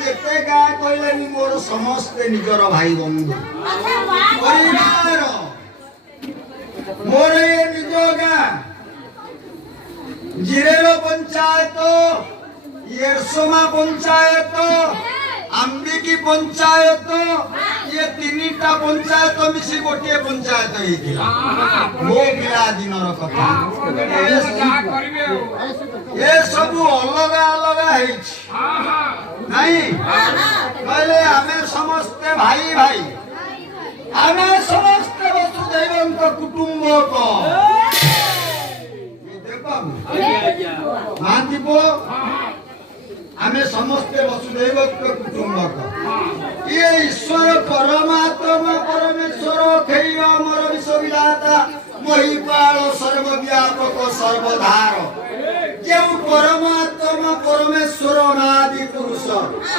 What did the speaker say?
जेते गाँ कहले मोर समस्ते निजर भाई बंधु परिवार मोर ये निज गाँ जिरेलो पंचायत येरसोमा पंचायत आंबिकी पंचायत ये तीनटा पंचायत मिसी गोटे पंचायत होइतिला मो पिला दिनर कथा ये सब अलग अलग हेछि नहीं कहले आमे समस्त भाई भाई आमे समस्त वसुदैवंत कुटुंबक महादीप आमे समस्ते वसुदैवक कुटुंबक ये ईश्वर परमात्मा परमेश्वर खेय अमर विश्वविधाता महिपाल सर्वव्यापक सर्वधार जो परमात्मा परमेश्वर